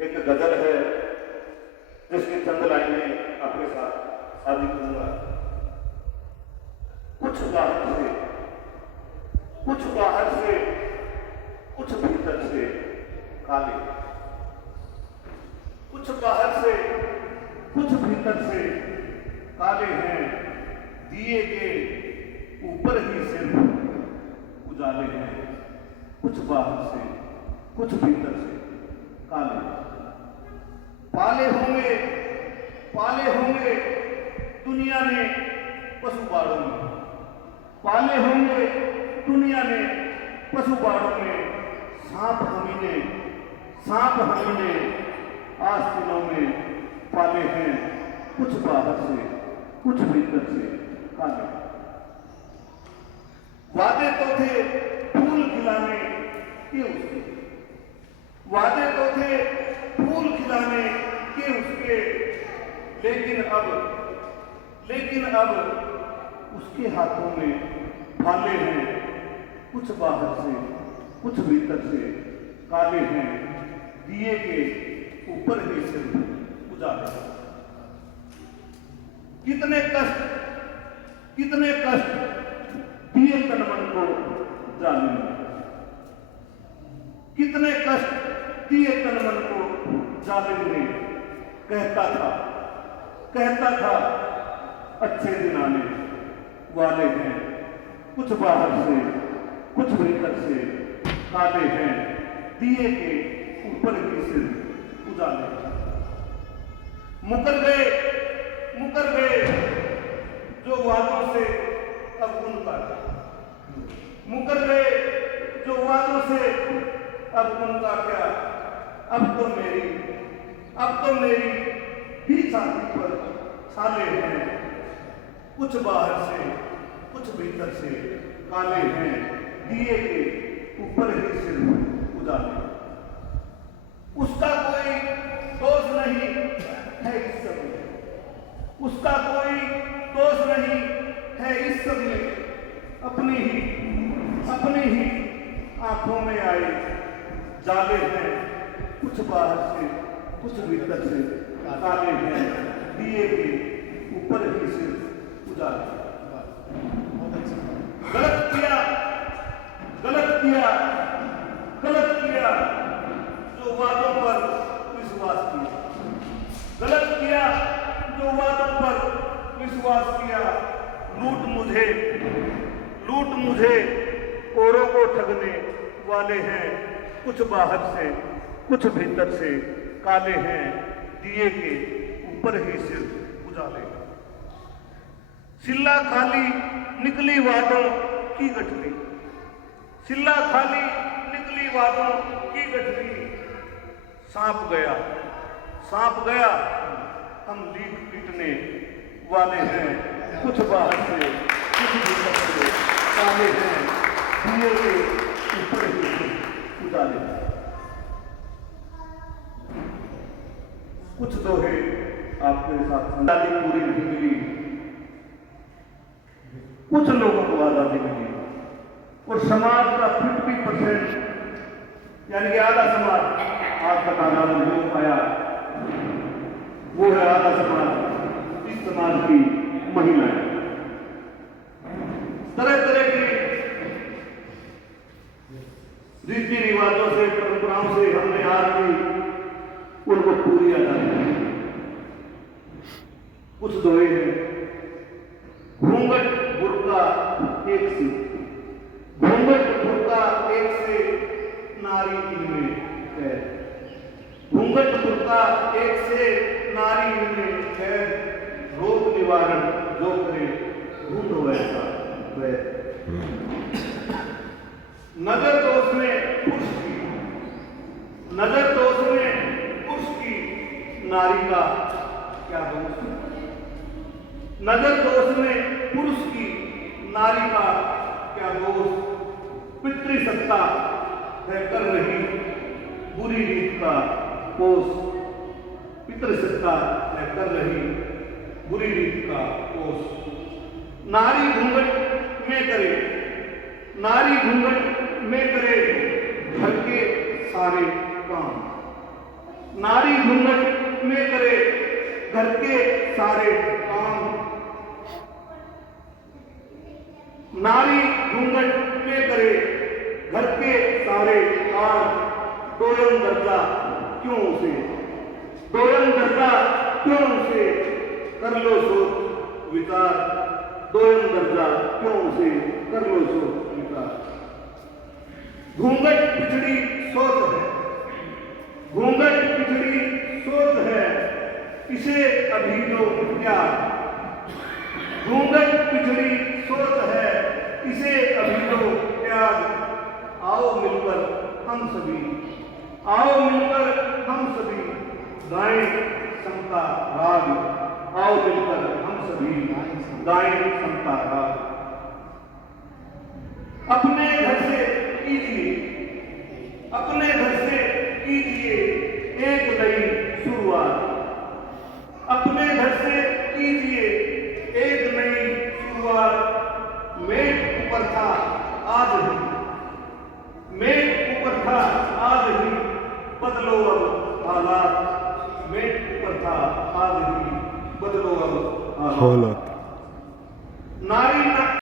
एक गजल है जिसकी चंद लाइनें आपके साथ शादी करूंगा। कुछ बाहर से, कुछ बाहर से, कुछ भीतर से काले, कुछ बाहर से, कुछ भीतर से काले हैं, दिए के ऊपर ही सिर्फ उजाले हैं। कुछ बाहर से, कुछ भीतर से काले। पाले होंगे, पाले होंगे दुनिया ने पशु बाड़ों में, पाले होंगे दुनिया ने पशु बाड़ों में। सांप हमने, सांप हमने आस्तीनों में पाले हैं। कुछ बाहर से, कुछ भीतर से काले। वादे तो थे फूल खिलाने के उसके, वादे तो थे फूल खिलाने के उसके, लेकिन अब उसके हाथों में भाले हैं। कुछ बाहर से, कुछ भीतर से काले हैं, दिए के ऊपर ही सिर्फ उजाले। कितने कष्ट, कितने कष्ट दिए तन मन को जालिम ने, कितने कष्ट दिए तन मन को जालिम ने। कहता था अच्छे दिन आने वाले हैं। कुछ बाहर से, कुछ भीतर से काले हैं, दिए के ऊपर ही सिर्फ उजाले। मुकर गए जो वादों से अब उनका, मुकर गए जो वादों से अब उनका क्या। अब तो मेरी भी छाती पर छाले हैं। कुछ बाहर से, कुछ भीतर से काले हैं, दिए के ऊपर ही सिर्फ उजाले। उसका कोई दोष नहीं है इस सब में, उसका कोई दोष नहीं है इस सब में। अपनी ही आंखों में आए जाले हैं। कुछ बाहर से, कुछ भीतर से काले हैं, दिए के ऊपर ही सिर्फ उजाले। गलत किया, गलत किया, गलत किया जो वादों पर विश्वास किया, गलत किया जो वादों पर विश्वास किया। लूट मुझे औरों को ठगने वाले हैं। कुछ बाहर से, कुछ भीतर से काले हैं, दिए के ऊपर ही सिर्फ उजाले। सिल्ला खाली निकली वादों की गठरी, सिल्ला खाली निकली वादों की गठरी। सांप गया हम लीक पीटने वाले हैं। कुछ बाहर से, कुछ भीतर से काले हैं, दिए के ऊपर ही उजाले। कुछ दोहे आपके साथ। आजादी पूरी नहीं मिली, कुछ लोगों को आजादी मिली, और समाज का 50% यानी कि आधा समाज आज तक आजाद नहीं हो पाया। वो है आधा समाज, इस समाज की महिलाएं। तरह तरह की रीति रिवाजों से, परंपराओं से हमने आज भी उनको पूरी आजादी दी। कुछ दोहे हैं। घूंघट बुर्का एक से, घूंघट बुर्का एक से नारी इनमें है। घूंघट बुर्का एक से नारी इनमें है। रोग निवारण जो करे ढूंढो ऐसा वह। नजर दोष में पुरुष की, नजर दोष में पुरुष की, नारी का क्या दोष। नजर दोष में पुरुष की, नारी का क्या दोष। पितृसत्ता है कर रही बुरी रीत का पोष, पितृसत्ता है कर रही बुरी रीत का पोष। नारी घूंघट में करे, नारी घूंघट में करे घर के सारे काम। नारी घूंघट में करे घर के सारे काम। नारी घूंघट में करे घर के सारे काम। दोयम दर्जा क्यों उसे, दोयम दर्जा क्यों उसे, कर लो सोच विचार। दोयम दर्जा क्यों उसे, कर लो सोच विचार। घूंघट पिछड़ी सोच है, घूंघट पिछड़ी सोच है, इसे अभी तो प्यार। घूंघट पिछड़ी सोच है, इसे अभी तो प्यार। आओ मिलकर हम सभी, आओ मिलकर हम सभी गाएं समता राग। आओ मिलकर हम सभी गाएं समता राग। अपने घर से कीजिए, अपने घर से कीजिए एक नई शुरुआत। अपने घर से कीजिए एक नई शुरुआत। मेघ ऊपर था आज ही, मेघ ऊपर था आज ही, बदलो अब हालात। मेघ ऊपर था आज ही, बदलो अब हालात। नारी